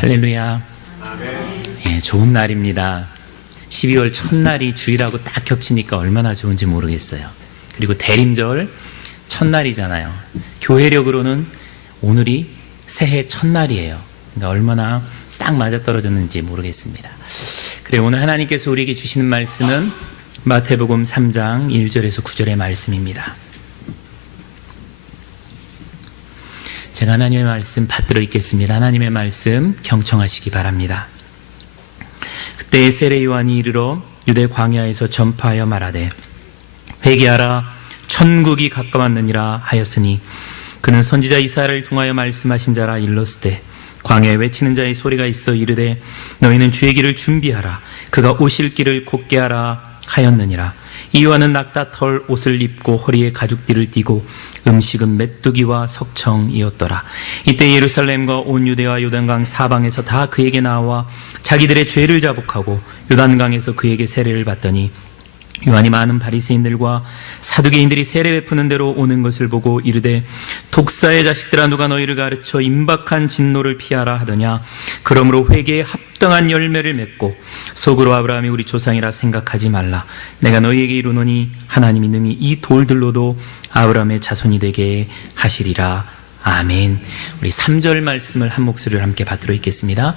할렐루야. 예, 좋은 날입니다. 12월 첫날이 주일하고 딱 겹치니까 얼마나 좋은지 모르겠어요. 그리고 대림절 첫날이잖아요. 교회력으로는 오늘이 새해 첫날이에요. 그러니까 얼마나 딱 맞아떨어졌는지 모르겠습니다. 그래, 오늘 하나님께서 우리에게 주시는 말씀은 마태복음 3장 1절에서 9절의 말씀입니다. 제가 하나님의 말씀 받들어 읽겠습니다. 하나님의 말씀 경청하시기 바랍니다. 그때 세례 요한이 이르러 유대 광야에서 전파하여 말하되 회개하라 천국이 가까웠느니라 하였으니 그는 선지자 이사야를 통하여 말씀하신 자라 일렀으되 광야에 외치는 자의 소리가 있어 이르되 너희는 주의 길을 준비하라 그가 오실 길을 곧게 하라 하였느니라. 이 요한은 낙타털 옷을 입고 허리에 가죽띠를 띠고 음식은 메뚜기와 석청이었더라. 이때 예루살렘과 온 유대와 요단강 사방에서 다 그에게 나와 자기들의 죄를 자복하고 요단강에서 그에게 세례를 받더니 요한이 많은 바리새인들과 사두개인들이 세례 베푸는 대로 오는 것을 보고 이르되 독사의 자식들아 누가 너희를 가르쳐 임박한 진노를 피하라 하더냐. 그러므로 회개에 합당한 열매를 맺고 속으로 아브라함이 우리 조상이라 생각하지 말라. 내가 너희에게 이르노니 하나님이 능히 이 돌들로도 아브라함의 자손이 되게 하시리라. 아멘. 우리 3절 말씀을 한 목소리로 함께 받들어 읽겠습니다.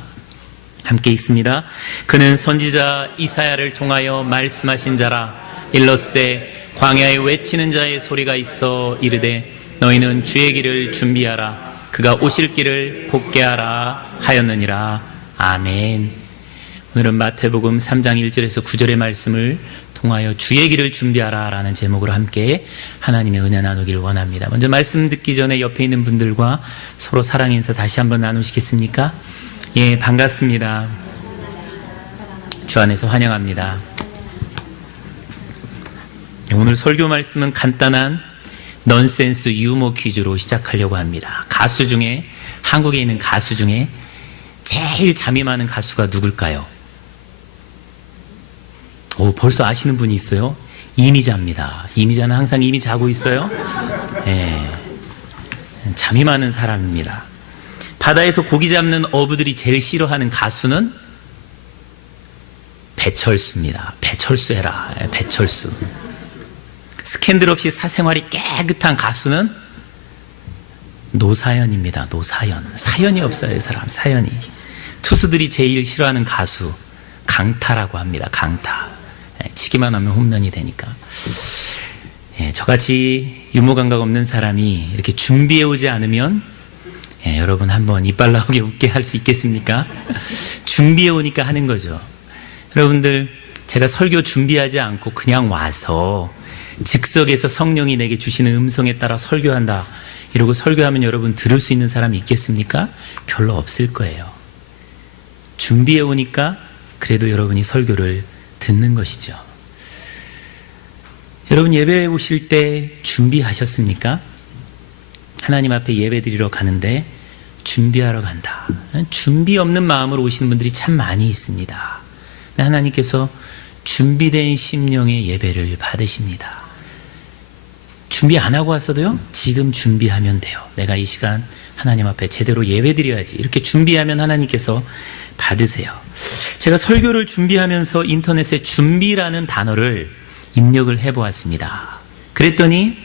함께 읽습니다. 그는 선지자 이사야를 통하여 말씀하신 자라. 일렀으되 광야에 외치는 자의 소리가 있어 이르되 너희는 주의 길을 준비하라 그가 오실 길을 곧게 하라 하였느니라. 아멘. 오늘은 마태복음 3장 1절에서 9절의 말씀을 통하여 주의 길을 준비하라 라는 제목으로 함께 하나님의 은혜 나누길 원합니다. 먼저 말씀 듣기 전에 옆에 있는 분들과 서로 사랑 인사 다시 한번 나누시겠습니까? 예, 반갑습니다. 주 안에서 환영합니다. 오늘 설교 말씀은 간단한 넌센스 유머 퀴즈로 시작하려고 합니다. 가수 중에, 한국에 있는 가수 중에 제일 잠이 많은 가수가 누굴까요? 벌써 아시는 분이 있어요? 이미자입니다. 이미자는 항상 이미 자고 있어요? 예, 잠이 많은 사람입니다. 바다에서 고기 잡는 어부들이 제일 싫어하는 가수는 배철수입니다. 배철수 해라. 배철수. 스캔들 없이 사생활이 깨끗한 가수는 노사연입니다. 노사연. 사연이 없어요, 이 사람. 사연이. 투수들이 제일 싫어하는 가수 강타라고 합니다. 강타. 치기만 하면 홈런이 되니까. 저같이 유머 감각 없는 사람이 이렇게 준비해오지 않으면 여러분 한번 이빨 나오게 웃게 할 수 있겠습니까? 준비해 오니까 하는 거죠. 여러분들, 제가 설교 준비하지 않고 그냥 와서 즉석에서 성령이 내게 주시는 음성에 따라 설교한다 이러고 설교하면 여러분 들을 수 있는 사람이 있겠습니까? 별로 없을 거예요. 준비해 오니까 그래도 여러분이 설교를 듣는 것이죠. 여러분 예배 오실 때 준비하셨습니까? 하나님 앞에 예배 드리러 가는데 준비하러 간다. 준비 없는 마음으로 오시는 분들이 참 많이 있습니다. 하나님께서 준비된 심령의 예배를 받으십니다. 준비 안 하고 왔어도요, 지금 준비하면 돼요. 내가 이 시간 하나님 앞에 제대로 예배 드려야지. 이렇게 준비하면 하나님께서 받으세요. 제가 설교를 준비하면서 인터넷에 준비라는 단어를 입력을 해보았습니다. 그랬더니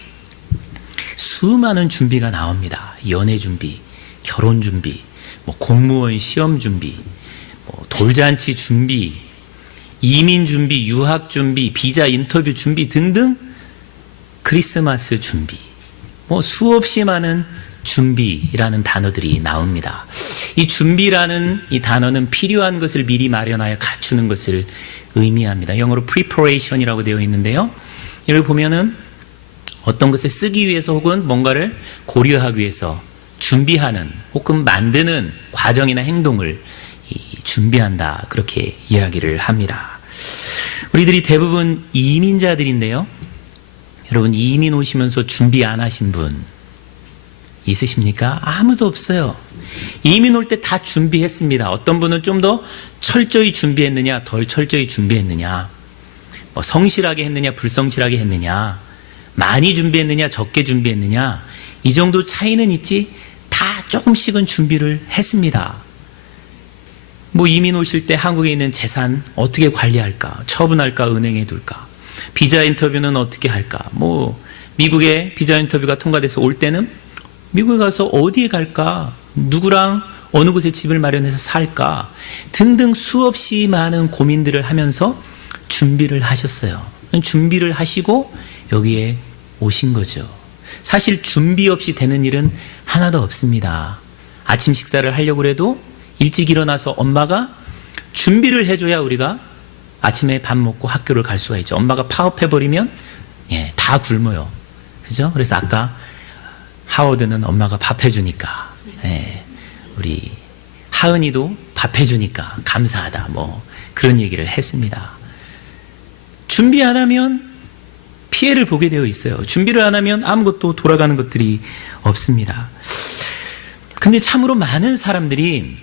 수많은 준비가 나옵니다. 연애 준비, 결혼 준비, 공무원 시험 준비, 돌잔치 준비, 이민 준비, 유학 준비, 비자 인터뷰 준비 등등, 크리스마스 준비, 수없이 많은 준비라는 단어들이 나옵니다. 이 준비라는 이 단어는 필요한 것을 미리 마련하여 갖추는 것을 의미합니다. 영어로 preparation이라고 되어 있는데요. 이를 보면은 어떤 것을 쓰기 위해서 혹은 뭔가를 고려하기 위해서 준비하는 혹은 만드는 과정이나 행동을 준비한다, 그렇게 이야기를 합니다. 우리들이 대부분 이민자들인데요. 여러분 이민 오시면서 준비 안 하신 분 있으십니까? 아무도 없어요. 이민 올 때 다 준비했습니다. 어떤 분은 좀 더 철저히 준비했느냐, 덜 철저히 준비했느냐, 성실하게 했느냐, 불성실하게 했느냐, 많이 준비했느냐, 적게 준비했느냐, 이 정도 차이는 있지 다 조금씩은 준비를 했습니다. 뭐 이민 오실 때 한국에 있는 재산 어떻게 관리할까? 처분할까? 은행에 둘까? 비자 인터뷰는 어떻게 할까? 뭐 미국에 비자 인터뷰가 통과돼서 올 때는 미국에 가서 어디에 갈까? 누구랑 어느 곳에 집을 마련해서 살까? 등등 수없이 많은 고민들을 하면서 준비를 하셨어요. 준비를 하시고 여기에 오신 거죠. 사실 준비 없이 되는 일은 하나도 없습니다. 아침 식사를 하려고 해도 일찍 일어나서 엄마가 준비를 해줘야 우리가 아침에 밥 먹고 학교를 갈 수가 있죠. 엄마가 파업해버리면 다 굶어요. 그죠? 그래서 아까 하워드는 엄마가 밥 해주니까, 우리 하은이도 밥 해주니까 감사하다, 뭐 그런 얘기를 했습니다. 준비 안 하면 피해를 보게 되어 있어요. 준비를 안 하면 아무것도 돌아가는 것들이 없습니다. 근데 참으로 많은 사람들이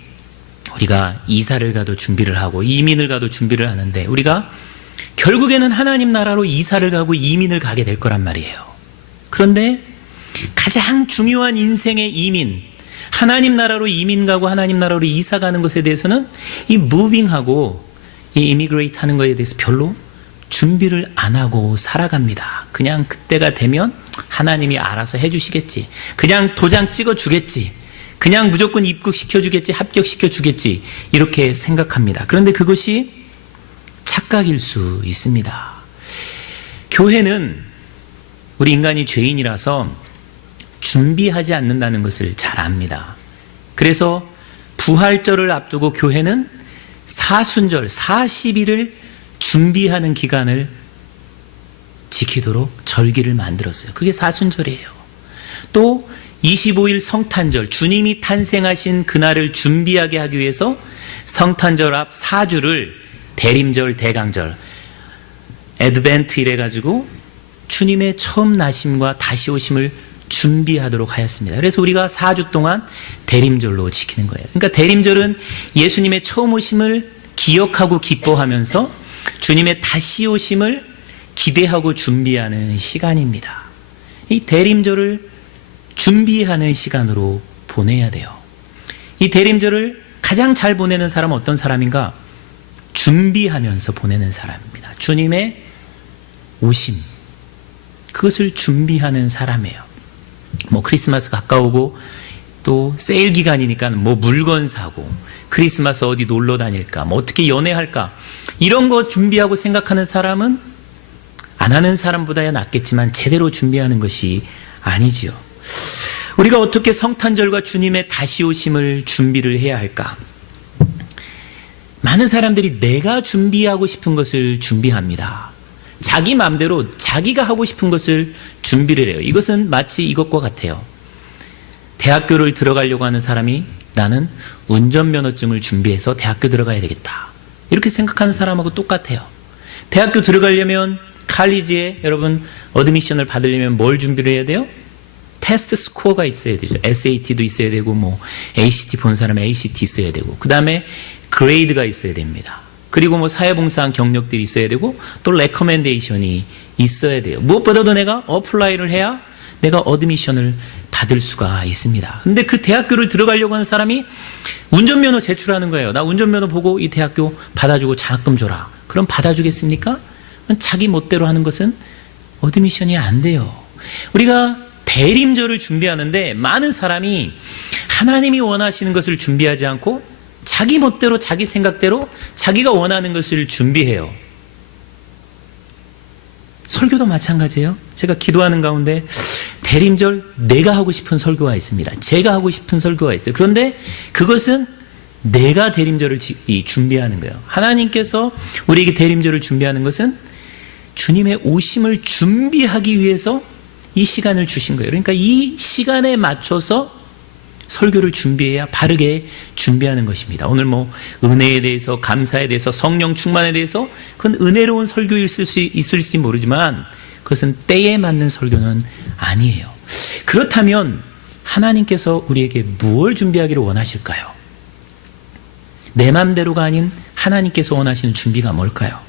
우리가 이사를 가도 준비를 하고 이민을 가도 준비를 하는데 우리가 결국에는 하나님 나라로 이사를 가고 이민을 가게 될 거란 말이에요. 그런데 가장 중요한 인생의 이민, 하나님 나라로 이민 가고 하나님 나라로 이사 가는 것에 대해서는 이 무빙하고 이 이미그레이트 하는 것에 대해서 별로 준비를 안 하고 살아갑니다. 그냥 그때가 되면 하나님이 알아서 해주시겠지. 그냥 도장 찍어주겠지. 그냥 무조건 입국시켜주겠지. 합격시켜주겠지. 이렇게 생각합니다. 그런데 그것이 착각일 수 있습니다. 교회는 우리 인간이 죄인이라서 준비하지 않는다는 것을 잘 압니다. 그래서 부활절을 앞두고 교회는 사순절 40일을 준비하는 기간을 지키도록 절기를 만들었어요. 그게 사순절이에요. 또 25일 성탄절, 주님이 탄생하신 그날을 준비하게 하기 위해서 성탄절 앞 4주를 대림절, 대강절, 애드벤트 이래가지고 주님의 처음 나심과 다시 오심을 준비하도록 하였습니다. 그래서 우리가 4주 동안 대림절로 지키는 거예요. 그러니까 대림절은 예수님의 처음 오심을 기억하고 기뻐하면서 주님의 다시 오심을 기대하고 준비하는 시간입니다. 이 대림절을 준비하는 시간으로 보내야 돼요. 이 대림절을 가장 잘 보내는 사람은 어떤 사람인가? 준비하면서 보내는 사람입니다. 주님의 오심, 그것을 준비하는 사람이에요. 뭐 크리스마스 가까우고 또 세일 기간이니까 뭐 물건 사고, 크리스마스 어디 놀러 다닐까, 뭐 어떻게 연애할까, 이런 거 준비하고 생각하는 사람은 안 하는 사람보다야 낫겠지만 제대로 준비하는 것이 아니지요. 우리가 어떻게 성탄절과 주님의 다시 오심을 준비를 해야 할까? 많은 사람들이 내가 준비하고 싶은 것을 준비합니다. 자기 마음대로 자기가 하고 싶은 것을 준비를 해요. 이것은 마치 이것과 같아요. 대학교를 들어가려고 하는 사람이 나는 운전면허증을 준비해서 대학교 들어가야 되겠다, 이렇게 생각하는 사람하고 똑같아요. 대학교 들어가려면 칼리지에 여러분 어드미션을 받으려면 뭘 준비를 해야 돼요? 테스트 스코어가 있어야 되죠. SAT도 있어야 되고 뭐 ACT 본 사람은 ACT 있어야 되고 그 다음에 그레이드가 있어야 됩니다. 그리고 뭐 사회봉사한 경력들이 있어야 되고 또 레커멘데이션이 있어야 돼요. 무엇보다도 내가 어플라이를 해야 내가 어드미션을 받을 수가 있습니다. 근데 그 대학교를 들어가려고 하는 사람이 운전면허 제출하는 거예요. 나 운전면허 보고 이 대학교 받아주고 장학금 줘라. 그럼 받아주겠습니까? 자기 멋대로 하는 것은 어드미션이 안 돼요. 우리가 대림절을 준비하는데 많은 사람이 하나님이 원하시는 것을 준비하지 않고 자기 멋대로 자기 생각대로 자기가 원하는 것을 준비해요. 설교도 마찬가지예요. 제가 기도하는 가운데 대림절 내가 하고 싶은 설교가 있습니다. 제가 하고 싶은 설교가 있어요. 그런데 그것은 내가 대림절을 준비하는 거예요. 하나님께서 우리에게 대림절을 준비하는 것은 주님의 오심을 준비하기 위해서 이 시간을 주신 거예요. 그러니까 이 시간에 맞춰서 설교를 준비해야 바르게 준비하는 것입니다. 오늘 뭐 은혜에 대해서, 감사에 대해서, 성령 충만에 대해서 그건 은혜로운 설교일 수 있을지 모르지만 그것은 때에 맞는 설교는 아니에요. 그렇다면 하나님께서 우리에게 무엇을 준비하기를 원하실까요? 내 맘대로가 아닌 하나님께서 원하시는 준비가 뭘까요?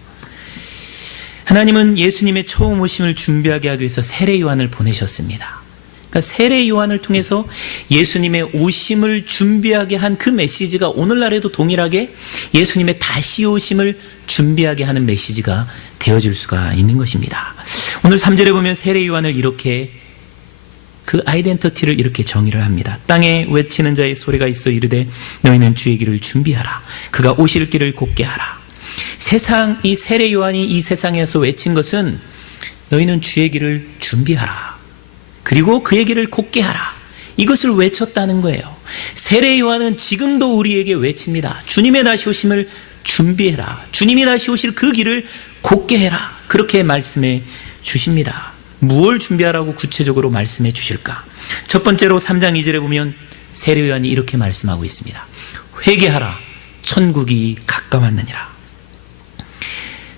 하나님은 예수님의 처음 오심을 준비하게 하기 위해서 세례 요한을 보내셨습니다. 그러니까 그러니까 세례 요한을 통해서 예수님의 오심을 준비하게 한 그 메시지가 오늘날에도 동일하게 예수님의 다시 오심을 준비하게 하는 메시지가 되어줄 수가 있는 것입니다. 오늘 3절에 보면 세례 요한을 이렇게 그 아이덴티티를 이렇게 정의를 합니다. 땅에 외치는 자의 소리가 있어 이르되 너희는 주의 길을 준비하라. 그가 오실 길을 곧게 하라. 이 세례 요한이 이 세상에서 외친 것은 너희는 주의 길을 준비하라. 그리고 그의 길을 곧게 하라. 이것을 외쳤다는 거예요. 세례 요한은 지금도 우리에게 외칩니다. 주님의 다시 오심을 준비해라. 주님이 다시 오실 그 길을 곧게 해라. 그렇게 말씀해 주십니다. 무엇을 준비하라고 구체적으로 말씀해 주실까? 첫 번째로 3장 2절에 보면 세례 요한이 이렇게 말씀하고 있습니다. 회개하라. 천국이 가까웠느니라.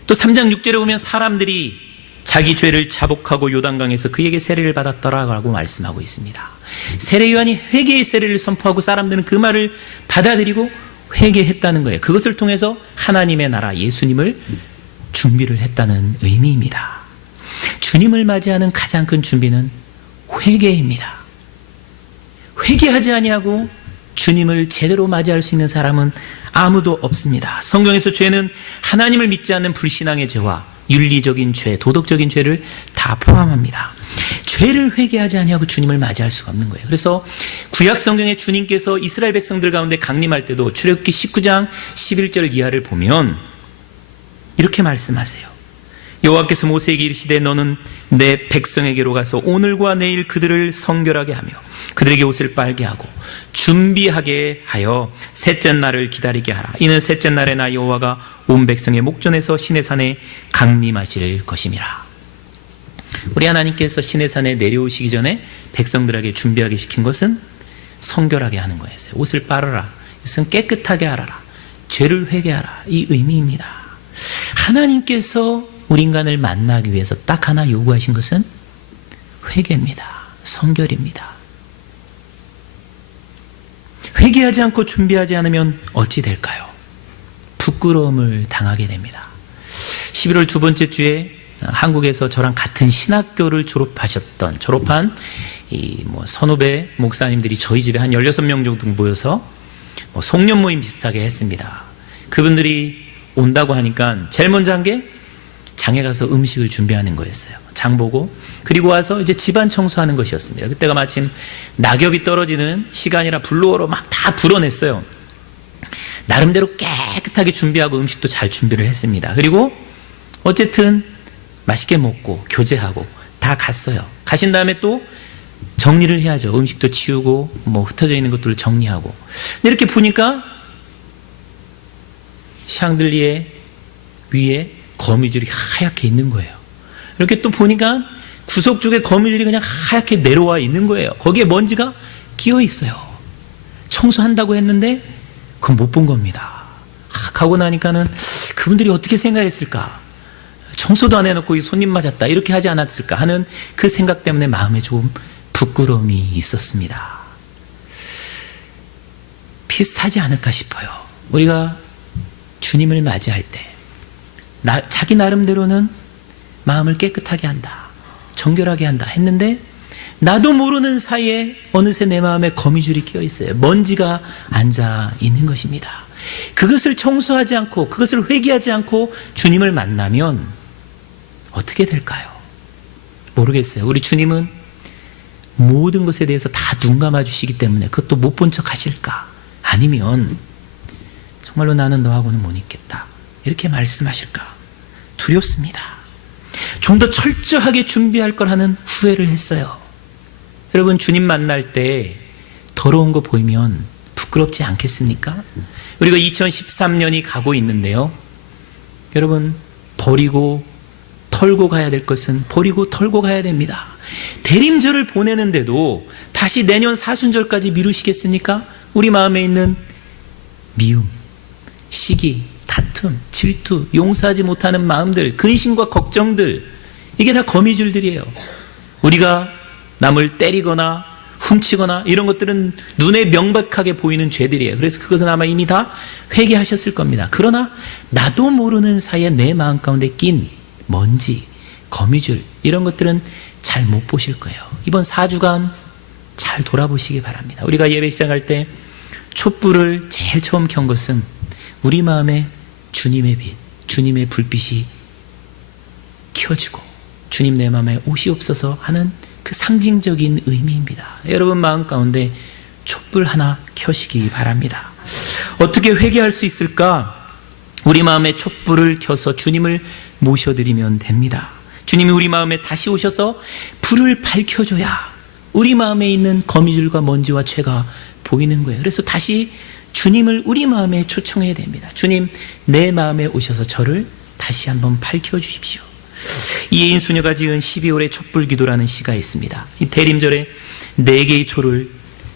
또 3장 6절에 보면 사람들이 자기 죄를 자복하고 요단강에서 그에게 세례를 받았더라라고 말씀하고 있습니다. 세례 요한이 회개의 세례를 선포하고 사람들은 그 말을 받아들이고 회개했다는 거예요. 그것을 통해서 하나님의 나라 예수님을 준비를 했다는 의미입니다. 주님을 맞이하는 가장 큰 준비는 회개입니다. 회개하지 아니하고 주님을 제대로 맞이할 수 있는 사람은 아무도 없습니다. 성경에서 죄는 하나님을 믿지 않는 불신앙의 죄와 윤리적인 죄, 도덕적인 죄를 다 포함합니다. 죄를 회개하지 아니하고 주님을 맞이할 수가 없는 거예요. 그래서 구약 성경에 주님께서 이스라엘 백성들 가운데 강림할 때도 출애굽기 19장 11절 이하를 보면 이렇게 말씀하세요. 여호와께서 모세에게 이르시되 너는 내 백성에게로 가서 오늘과 내일 그들을 성결하게 하며 그들에게 옷을 빨게 하고 준비하게 하여 셋째 날을 기다리게 하라. 이는 셋째 날에 나 여호와가 온 백성의 목전에서 시내산에 강림하실 것임이라. 우리 하나님께서 시내산에 내려오시기 전에 백성들에게 준비하게 시킨 것은 성결하게 하는 거였어요. 옷을 빨아라. 이것은 깨끗하게 하라라. 죄를 회개하라. 이 의미입니다. 하나님께서 우리 인간을 만나기 위해서 딱 하나 요구하신 것은 회개입니다. 성결입니다. 회개하지 않고 준비하지 않으면 어찌 될까요? 부끄러움을 당하게 됩니다. 11월 두 번째 주에 한국에서 저랑 같은 신학교를 졸업한 선후배 목사님들이 저희 집에 한 16명 정도 모여서 송년 모임 비슷하게 했습니다. 그분들이 온다고 하니까 제일 먼저 한 게 장에 가서 음식을 준비하는 거였어요. 장 보고 그리고 와서 이제 집안 청소하는 것이었습니다. 그때가 마침 낙엽이 떨어지는 시간이라 블로어로 막 다 불어냈어요. 나름대로 깨끗하게 준비하고 음식도 잘 준비를 했습니다. 그리고 어쨌든 맛있게 먹고 교제하고 다 갔어요. 가신 다음에 또 정리를 해야죠. 음식도 치우고 흩어져 있는 것들을 정리하고. 근데 이렇게 보니까 샹들리에 위에 거미줄이 하얗게 있는 거예요. 이렇게 또 보니까 구석 쪽에 거미줄이 그냥 하얗게 내려와 있는 거예요. 거기에 먼지가 끼어 있어요. 청소한다고 했는데 그건 못 본 겁니다. 가고 나니까는 그분들이 어떻게 생각했을까? 청소도 안 해놓고 손님 맞았다 이렇게 하지 않았을까 하는 그 생각 때문에 마음에 조금 부끄러움이 있었습니다. 비슷하지 않을까 싶어요. 우리가 주님을 맞이할 때 자기 나름대로는 마음을 깨끗하게 한다, 정결하게 한다 했는데 나도 모르는 사이에 어느새 내 마음에 거미줄이 끼어 있어요. 먼지가 앉아 있는 것입니다. 그것을 청소하지 않고 그것을 회개하지 않고 주님을 만나면 어떻게 될까요? 모르겠어요. 우리 주님은 모든 것에 대해서 다 눈 감아 주시기 때문에 그것도 못 본 척 하실까? 아니면 정말로 나는 너하고는 못 있겠다 이렇게 말씀하실까? 두렵습니다. 좀 더 철저하게 준비할 걸 하는 후회를 했어요. 여러분, 주님 만날 때 더러운 거 보이면 부끄럽지 않겠습니까? 우리가 2013년이 가고 있는데요. 여러분, 버리고 털고 가야 될 것은 버리고 털고 가야 됩니다. 대림절을 보내는데도 다시 내년 사순절까지 미루시겠습니까? 우리 마음에 있는 미움, 시기, 다툼, 질투, 용서하지 못하는 마음들, 근심과 걱정들, 이게 다 거미줄들이에요. 우리가 남을 때리거나 훔치거나 이런 것들은 눈에 명백하게 보이는 죄들이에요. 그래서 그것은 아마 이미 다 회개하셨을 겁니다. 그러나 나도 모르는 사이에 내 마음 가운데 낀 먼지, 거미줄 이런 것들은 잘 못 보실 거예요. 이번 4주간 잘 돌아보시기 바랍니다. 우리가 예배 시작할 때 촛불을 제일 처음 켠 것은 우리 마음에 주님의 빛, 주님의 불빛이 켜지고 주님 내 마음에 오시옵소서 하는 그 상징적인 의미입니다. 여러분 마음 가운데 촛불 하나 켜시기 바랍니다. 어떻게 회개할 수 있을까? 우리 마음에 촛불을 켜서 주님을 모셔드리면 됩니다. 주님이 우리 마음에 다시 오셔서 불을 밝혀줘야 우리 마음에 있는 거미줄과 먼지와 죄가 보이는 거예요. 그래서 다시 주님을 우리 마음에 초청해야 됩니다. 주님, 내 마음에 오셔서 저를 다시 한번 밝혀주십시오. 이혜인 수녀가 지은 12월의 촛불 기도라는 시가 있습니다. 이 대림절에 4개의 초를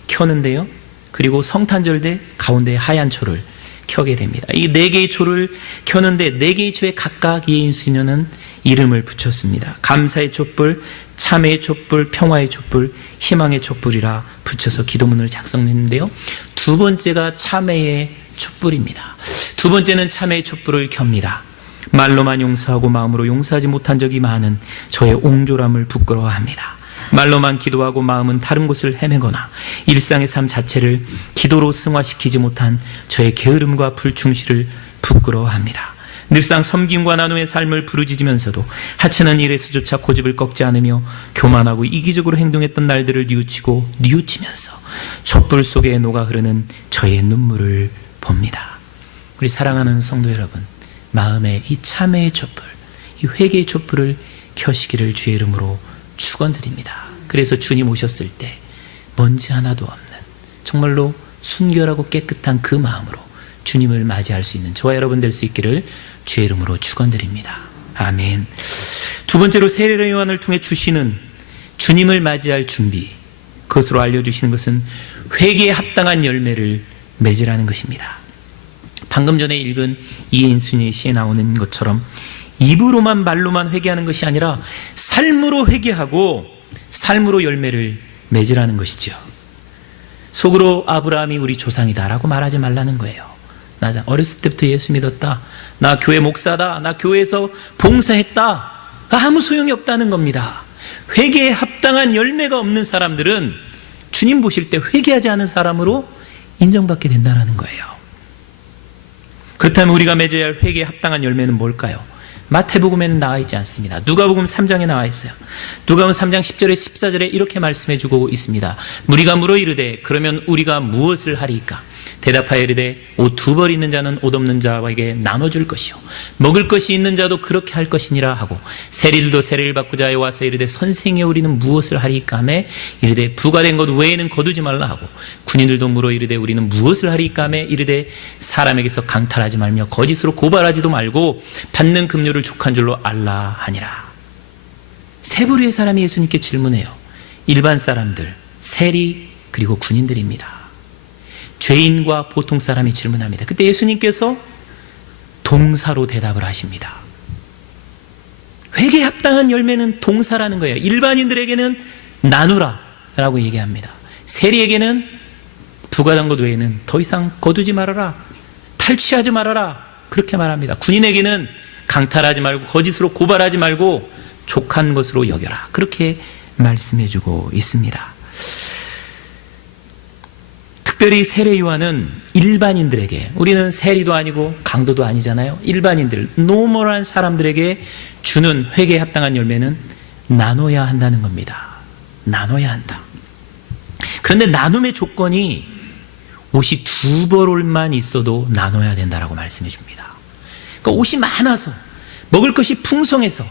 켜는데요. 그리고 성탄절 때 가운데 하얀 초를 켜게 됩니다. 이 4개의 초를 켜는데 4개의 초에 각각 이혜인 수녀는 이름을 붙였습니다. 감사의 촛불, 참회의 촛불, 평화의 촛불, 희망의 촛불이라 붙여서 기도문을 작성했는데요. 두 번째가 참회의 촛불입니다. 두 번째는 참회의 촛불을 켭니다. 말로만 용서하고 마음으로 용서하지 못한 적이 많은 저의 옹졸함을 부끄러워합니다. 말로만 기도하고 마음은 다른 곳을 헤매거나 일상의 삶 자체를 기도로 승화시키지 못한 저의 게으름과 불충실을 부끄러워합니다. 늘상 섬김과 나눔의 삶을 부르짖으면서도 하찮은 일에서조차 고집을 꺾지 않으며 교만하고 이기적으로 행동했던 날들을 뉘우치면서 촛불 속에 녹아 흐르는 저의 눈물을 봅니다. 우리 사랑하는 성도 여러분, 마음에 이 참회의 촛불, 이 회개의 촛불을 켜시기를 주의 이름으로 축원드립니다. 그래서 주님 오셨을 때 먼지 하나도 없는 정말로 순결하고 깨끗한 그 마음으로 주님을 맞이할 수 있는 저와 여러분 될 수 있기를 주의 이름으로 축원드립니다. 아멘. 두 번째로 세례 요한을 통해 주시는 주님을 맞이할 준비, 그것으로 알려주시는 것은 회개에 합당한 열매를 맺으라는 것입니다. 방금 전에 읽은 이혜인 수녀의 시에 나오는 것처럼 입으로만 말로만 회개하는 것이 아니라 삶으로 회개하고 삶으로 열매를 맺으라는 것이죠. 속으로 아브라함이 우리 조상이다라고 말하지 말라는 거예요. 나 어렸을 때부터 예수 믿었다, 나 교회 목사다, 나 교회에서 봉사했다, 아무 소용이 없다는 겁니다. 회개에 합당한 열매가 없는 사람들은 주님 보실 때 회개하지 않은 사람으로 인정받게 된다는 거예요. 그렇다면 우리가 맺어야 할 회개에 합당한 열매는 뭘까요? 마태복음에는 나와 있지 않습니다. 누가복음 3장에 나와 있어요. 누가복음 3장 10절에 14절에 이렇게 말씀해 주고 있습니다. 무리가 물어 이르되 그러면 우리가 무엇을 하리까? 대답하여 이르되 옷 2벌 있는 자는 옷 없는 자에게 나눠줄 것이요 먹을 것이 있는 자도 그렇게 할 것이니라 하고 세리들도 세례를 받고 자에 와서 이르되 선생이여 우리는 무엇을 하리까 하매 이르되 부과된 것 외에는 거두지 말라 하고 군인들도 물어 이르되 우리는 무엇을 하리까 하매 이르되 사람에게서 강탈하지 말며 거짓으로 고발하지도 말고 받는 급료를 족한 줄로 알라 하니라. 세 부류의 사람이 예수님께 질문해요. 일반 사람들, 세리, 그리고 군인들입니다. 죄인과 보통 사람이 질문합니다. 그때 예수님께서 동사로 대답을 하십니다. 회개에 합당한 열매는 동사라는 거예요. 일반인들에게는 나누라 라고 얘기합니다. 세리에게는 부과된 것 외에는 더 이상 거두지 말아라, 탈취하지 말아라, 그렇게 말합니다. 군인에게는 강탈하지 말고 거짓으로 고발하지 말고 족한 것으로 여겨라, 그렇게 말씀해주고 있습니다. 특별히 세례 요한은 일반인들에게, 우리는 세리도 아니고 강도도 아니잖아요. 일반인들, 노멀한 사람들에게 주는 회개에 합당한 열매는 나눠야 한다는 겁니다. 나눠야 한다. 그런데 나눔의 조건이 옷이 2벌만 있어도 나눠야 된다라고 말씀해 줍니다. 그러니까 옷이 많아서 먹을 것이 풍성해서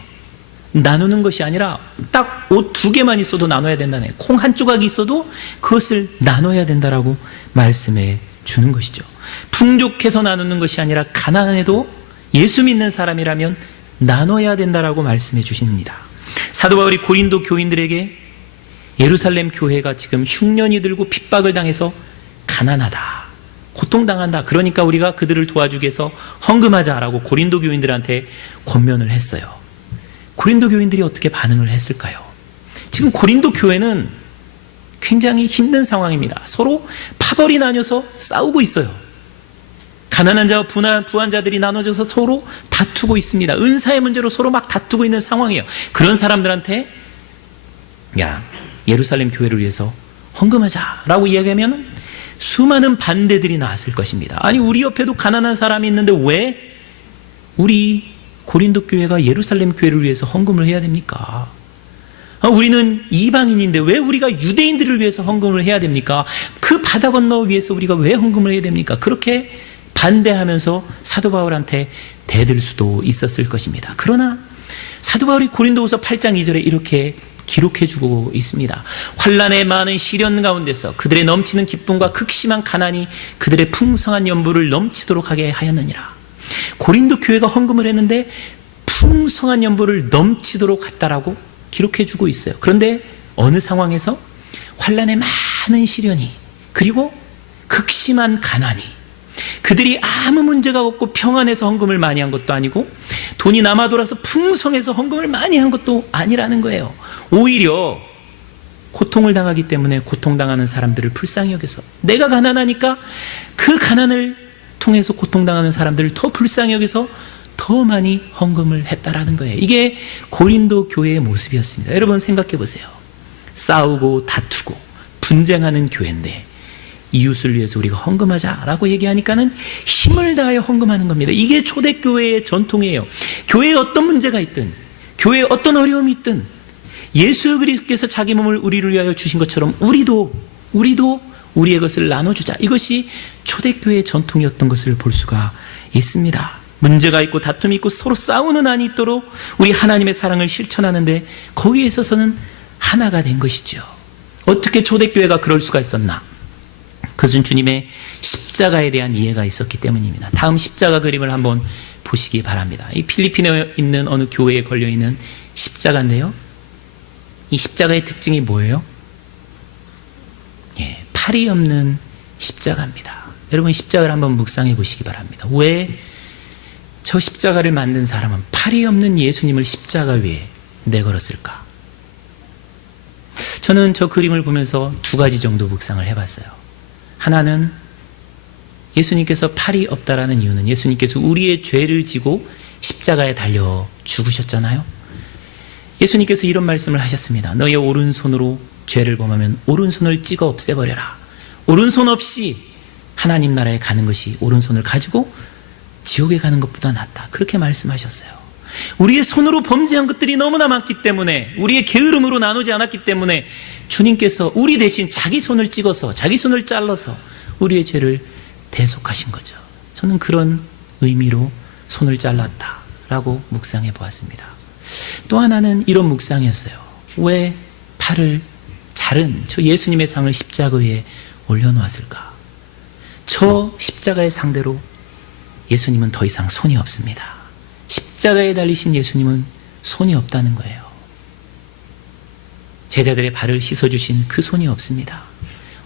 나누는 것이 아니라 딱 옷 2개만 있어도 나눠야 된다네. 콩 한 조각이 있어도 그것을 나눠야 된다라고 말씀해 주는 것이죠. 풍족해서 나누는 것이 아니라 가난해도 예수 믿는 사람이라면 나눠야 된다라고 말씀해 주십니다. 사도 바울이 고린도 교인들에게 예루살렘 교회가 지금 흉년이 들고 핍박을 당해서 가난하다, 고통당한다, 그러니까 우리가 그들을 도와주기 위해서 헌금하자라고 고린도 교인들한테 권면을 했어요. 고린도 교인들이 어떻게 반응을 했을까요? 지금 고린도 교회는 굉장히 힘든 상황입니다. 서로 파벌이 나뉘어서 싸우고 있어요. 가난한 자와 부한 자들이 나눠져서 서로 다투고 있습니다. 은사의 문제로 서로 막 다투고 있는 상황이에요. 그런 사람들한테 야, 예루살렘 교회를 위해서 헌금하자라고 이야기하면 수많은 반대들이 나왔을 것입니다. 아니, 우리 옆에도 가난한 사람이 있는데 왜 우리 고린도 교회가 예루살렘 교회를 위해서 헌금을 해야 됩니까? 우리는 이방인인데 왜 우리가 유대인들을 위해서 헌금을 해야 됩니까? 그 바다 건너 위해서 우리가 왜 헌금을 해야 됩니까? 그렇게 반대하면서 사도 바울한테 대들 수도 있었을 것입니다. 그러나 사도 바울이 고린도후서 8장 2절에 이렇게 기록해주고 있습니다. 환난의 많은 시련 가운데서 그들의 넘치는 기쁨과 극심한 가난이 그들의 풍성한 연보를 넘치도록 하게 하였느니라. 고린도 교회가 헌금을 했는데 풍성한 연보를 넘치도록 했다라고 기록해주고 있어요. 그런데 어느 상황에서 환난의 많은 시련이, 그리고 극심한 가난이, 그들이 아무 문제가 없고 평안해서 헌금을 많이 한 것도 아니고 돈이 남아 돌아서 풍성해서 헌금을 많이 한 것도 아니라는 거예요. 오히려 고통을 당하기 때문에 고통당하는 사람들을 불쌍히 여겨서, 내가 가난하니까 그 가난을 통해서 고통당하는 사람들을 더 불쌍히 여겨서 더 많이 헌금을 했다라는 거예요. 이게 고린도 교회의 모습이었습니다. 여러분 생각해 보세요. 싸우고 다투고 분쟁하는 교회인데 이웃을 위해서 우리가 헌금하자라고 얘기하니까는 힘을 다하여 헌금하는 겁니다. 이게 초대교회의 전통이에요. 교회에 어떤 문제가 있든, 교회에 어떤 어려움이 있든 예수 그리스도께서 자기 몸을 우리를 위하여 주신 것처럼 우리도 우리의 것을 나눠주자. 이것이 초대교회의 전통이었던 것을 볼 수가 있습니다. 문제가 있고 다툼이 있고 서로 싸우는 한이 있도록 우리 하나님의 사랑을 실천하는데 거기에 있어서는 하나가 된 것이죠. 어떻게 초대교회가 그럴 수가 있었나? 그것은 주님의 십자가에 대한 이해가 있었기 때문입니다. 다음 십자가 그림을 한번 보시기 바랍니다. 이 필리핀에 있는 어느 교회에 걸려있는 십자가인데요. 이 십자가의 특징이 뭐예요? 팔이 없는 십자가입니다. 여러분 십자가를 한번 묵상해 보시기 바랍니다. 왜 저 십자가를 만든 사람은 팔이 없는 예수님을 십자가 위에 내걸었을까? 저는 저 그림을 보면서 두 가지 정도 묵상을 해봤어요. 하나는 예수님께서 팔이 없다라는 이유는 예수님께서 우리의 죄를 지고 십자가에 달려 죽으셨잖아요. 예수님께서 이런 말씀을 하셨습니다. 너의 오른손으로 죄를 범하면 오른손을 찍어 없애버려라. 오른손 없이 하나님 나라에 가는 것이 오른손을 가지고 지옥에 가는 것보다 낫다. 그렇게 말씀하셨어요. 우리의 손으로 범죄한 것들이 너무나 많기 때문에, 우리의 게으름으로 나누지 않았기 때문에 주님께서 우리 대신 자기 손을 찍어서, 자기 손을 잘라서 우리의 죄를 대속하신 거죠. 저는 그런 의미로 손을 잘랐다라고 묵상해 보았습니다. 또 하나는 이런 묵상이었어요. 왜 팔을 자른 저 예수님의 상을 십자가 위에 올려놓았을까? 저 십자가의 상대로 예수님은 더 이상 손이 없습니다. 십자가에 달리신 예수님은 손이 없다는 거예요. 제자들의 발을 씻어주신 그 손이 없습니다.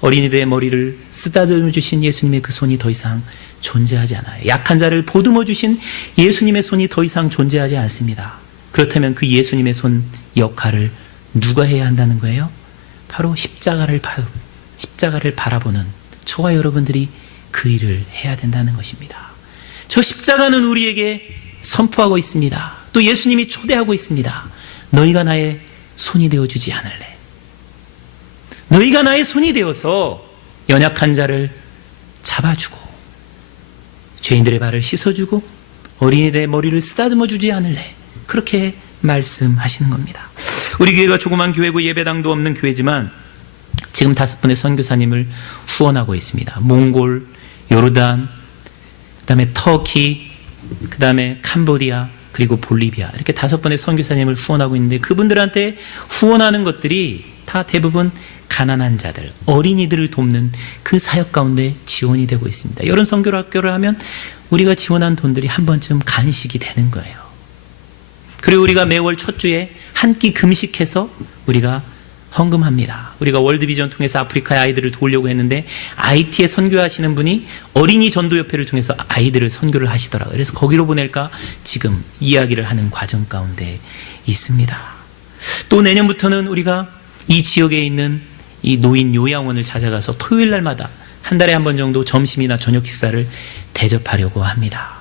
어린이들의 머리를 쓰다듬어 주신 예수님의 그 손이 더 이상 존재하지 않아요. 약한 자를 보듬어 주신 예수님의 손이 더 이상 존재하지 않습니다. 그렇다면 그 예수님의 손 역할을 누가 해야 한다는 거예요? 바로 십자가를 바라보는 저와 여러분들이 그 일을 해야 된다는 것입니다. 저 십자가는 우리에게 선포하고 있습니다. 또 예수님이 초대하고 있습니다. 너희가 나의 손이 되어주지 않을래? 너희가 나의 손이 되어서 연약한 자를 잡아주고 죄인들의 발을 씻어주고 어린이들의 머리를 쓰다듬어 주지 않을래? 그렇게 말씀하시는 겁니다. 우리 교회가 조그만 교회고 예배당도 없는 교회지만 지금 5분의 선교사님을 후원하고 있습니다. 몽골, 요르단, 그다음에 터키, 그다음에 캄보디아, 그리고 볼리비아, 이렇게 5분의 선교사님을 후원하고 있는데 그분들한테 후원하는 것들이 다 대부분 가난한 자들, 어린이들을 돕는 그 사역 가운데 지원이 되고 있습니다. 여름 선교학교를 하면 우리가 지원한 돈들이 한 번쯤 간식이 되는 거예요. 그리고 우리가 매월 첫 주에 한 끼 금식해서 우리가 헌금합니다. 우리가 월드비전 통해서 아프리카의 아이들을 도우려고 했는데 IT에 선교하시는 분이 어린이 전도협회를 통해서 아이들을 선교를 하시더라고요. 그래서 거기로 보낼까 지금 이야기를 하는 과정 가운데 있습니다. 또 내년부터는 우리가 이 지역에 있는 이 노인 요양원을 찾아가서 토요일 날마다 한 달에 한 번 정도 점심이나 저녁 식사를 대접하려고 합니다.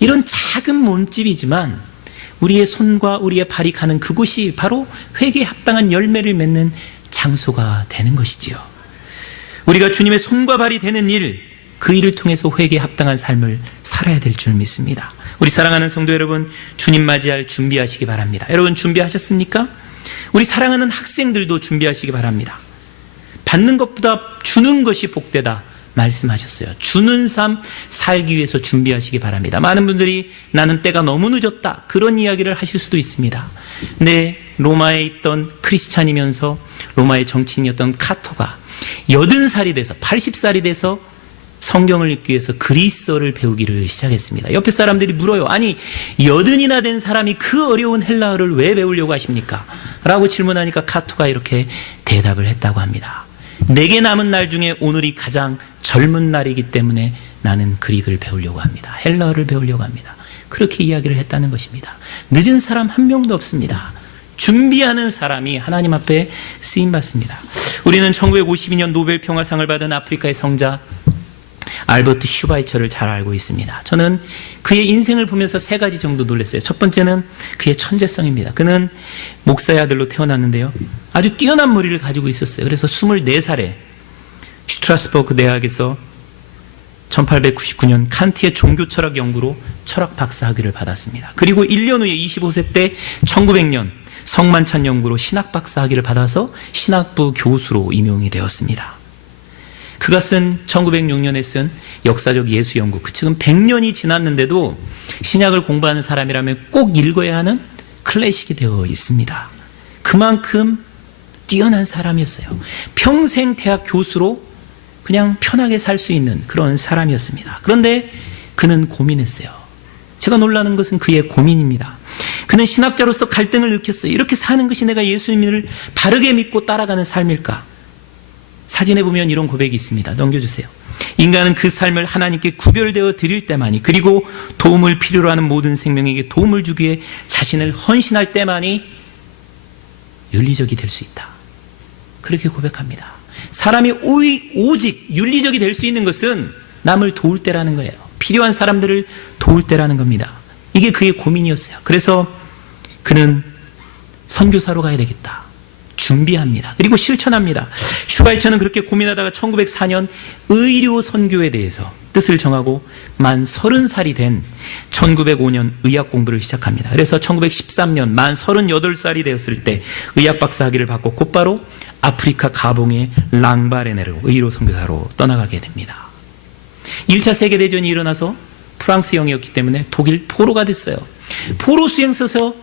이런 작은 몸집이지만 우리의 손과 우리의 발이 가는 그곳이 바로 회개에 합당한 열매를 맺는 장소가 되는 것이지요. 우리가 주님의 손과 발이 되는 일, 그 일을 통해서 회개에 합당한 삶을 살아야 될 줄 믿습니다. 우리 사랑하는 성도 여러분, 주님 맞이할 준비하시기 바랍니다. 여러분 준비하셨습니까? 우리 사랑하는 학생들도 준비하시기 바랍니다. 받는 것보다 주는 것이 복되다 말씀하셨어요. 주는 삶 살기 위해서 준비하시기 바랍니다. 많은 분들이 나는 때가 너무 늦었다, 그런 이야기를 하실 수도 있습니다. 근데 로마에 있던 크리스찬이면서 로마의 정치인이었던 카토가 80살이 돼서 80살이 돼서 성경을 읽기 위해서 그리스어를 배우기를 시작했습니다. 옆에 사람들이 물어요. 아니 80이나 된 사람이 그 어려운 헬라어를 왜 배우려고 하십니까? 라고 질문하니까 카토가 이렇게 대답을 했다고 합니다. 내게 남은 날 중에 오늘이 가장 젊은 날이기 때문에 나는 그릭을 배우려고 합니다. 헬라어를 배우려고 합니다. 그렇게 이야기를 했다는 것입니다. 늦은 사람 한 명도 없습니다. 준비하는 사람이 하나님 앞에 쓰임받습니다. 우리는 1952년 노벨 평화상을 받은 아프리카의 성자 알버트 슈바이처를 잘 알고 있습니다. 저는 그의 인생을 보면서 3가지 정도 놀랐어요. 첫 번째는 그의 천재성입니다. 그는 목사의 아들로 태어났는데요, 아주 뛰어난 머리를 가지고 있었어요. 그래서 24살에 슈트라스버그 대학에서 1899년 칸트의 종교철학 연구로 철학 박사학위를 받았습니다. 그리고 1년 후에 25세 때 1900년 성만찬 연구로 신학 박사학위를 받아서 신학부 교수로 임용이 되었습니다. 그가 쓴 1906년에 쓴 역사적 예수 연구, 그 책은 100년이 지났는데도 신약을 공부하는 사람이라면 꼭 읽어야 하는 클래식이 되어 있습니다. 그만큼 뛰어난 사람이었어요. 평생 대학 교수로 그냥 편하게 살 수 있는 그런 사람이었습니다. 그런데 그는 고민했어요. 제가 놀라는 것은 그의 고민입니다. 그는 신학자로서 갈등을 느꼈어요. 이렇게 사는 것이 내가 예수님을 바르게 믿고 따라가는 삶일까? 사진에 보면 이런 고백이 있습니다. 넘겨주세요. 인간은 그 삶을 하나님께 구별되어 드릴 때만이, 그리고 도움을 필요로 하는 모든 생명에게 도움을 주기 위해 자신을 헌신할 때만이 윤리적이 될 수 있다. 그렇게 고백합니다. 사람이 오직 윤리적이 될 수 있는 것은 남을 도울 때라는 거예요. 필요한 사람들을 도울 때라는 겁니다. 이게 그의 고민이었어요. 그래서 그는 선교사로 가야 되겠다. 준비합니다. 그리고 실천합니다. 슈바이처는 그렇게 고민하다가 1904년 의료 선교에 대해서 뜻을 정하고 만 30살이 된 1905년 의학 공부를 시작합니다. 그래서 1913년 만 38살이 되었을 때 의학 박사학위를 받고 곧바로 아프리카 가봉의 랑바레네로 의료 선교사로 떠나가게 됩니다. 1차 세계대전이 일어나서 프랑스형이었기 때문에 독일 포로가 됐어요. 포로 수행소에서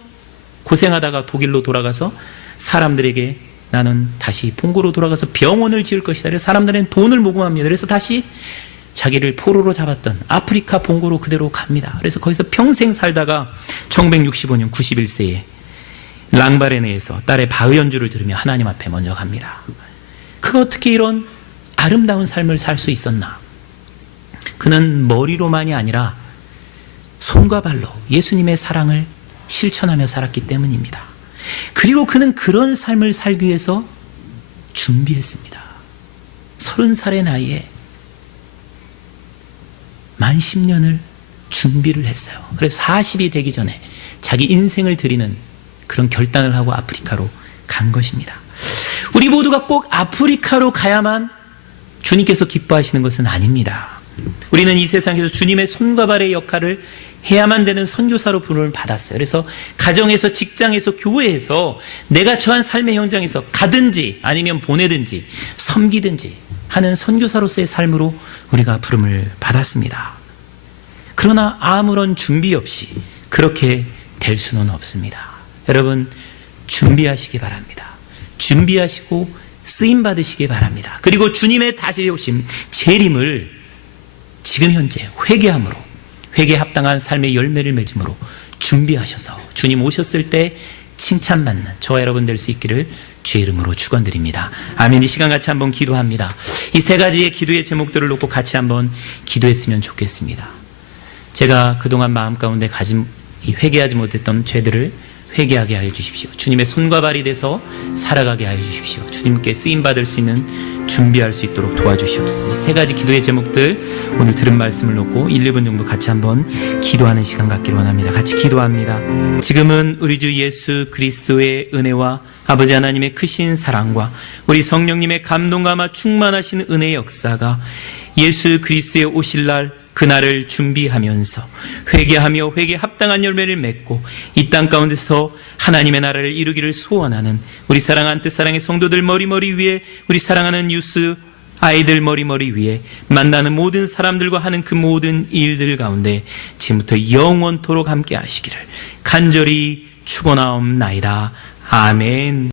고생하다가 독일로 돌아가서 사람들에게 나는 다시 본고로 돌아가서 병원을 지을 것이다. 그래서 사람들은 돈을 모금합니다. 그래서 다시 자기를 포로로 잡았던 아프리카 본고로 그대로 갑니다. 그래서 거기서 평생 살다가 1965년 91세에 랑바레네에서 딸의 바흐 연주를 들으며 하나님 앞에 먼저 갑니다. 그가 어떻게 이런 아름다운 삶을 살 수 있었나? 그는 머리로만이 아니라 손과 발로 예수님의 사랑을 실천하며 살았기 때문입니다. 그리고 그는 그런 삶을 살기 위해서 준비했습니다. 30살의 나이에 만 10년을 준비를 했어요. 그래서 40이 되기 전에 자기 인생을 드리는 그런 결단을 하고 아프리카로 간 것입니다. 우리 모두가 꼭 아프리카로 가야만 주님께서 기뻐하시는 것은 아닙니다. 우리는 이 세상에서 주님의 손과 발의 역할을 해야만 되는 선교사로 부름을 받았어요. 그래서 가정에서, 직장에서, 교회에서 내가 처한 삶의 현장에서 가든지 아니면 보내든지 섬기든지 하는 선교사로서의 삶으로 우리가 부름을 받았습니다. 그러나 아무런 준비 없이 그렇게 될 수는 없습니다. 여러분 준비하시기 바랍니다. 준비하시고 쓰임받으시기 바랍니다. 그리고 주님의 다시 오심, 재림을 지금 현재 회개함으로, 회개에 합당한 삶의 열매를 맺음으로 준비하셔서 주님 오셨을 때 칭찬받는 저와 여러분 될 수 있기를 주의 이름으로 축원드립니다. 아멘. 이 시간 같이 한번 기도합니다. 이 3가지의 기도의 제목들을 놓고 같이 한번 기도했으면 좋겠습니다. 제가 그동안 마음 가운데 회개하지 못했던 죄들을 회개하게 하여 주십시오. 주님의 손과 발이 돼서 살아가게 하여 주십시오. 주님께 쓰임받을 수 있는 준비할 수 있도록 도와주시옵소서. 세 가지 기도의 제목들 오늘 들은 말씀을 놓고 1, 2분 정도 같이 한번 기도하는 시간 갖기를 원합니다. 같이 기도합니다. 지금은 우리 주 예수 그리스도의 은혜와 아버지 하나님의 크신 사랑과 우리 성령님의 감동감화 충만하신 은혜의 역사가 예수 그리스도의 오실 날 그날을 준비하면서 회개하며 회개에 합당한 열매를 맺고 이 땅 가운데서 하나님의 나라를 이루기를 소원하는 우리 사랑하는 뜻사랑의 성도들 머리머리 위에, 우리 사랑하는 뉴스 아이들 머리머리 위에 만나는 모든 사람들과 하는 그 모든 일들 가운데 지금부터 영원토록 함께 하시기를 간절히 축원하옵나이다. 아멘.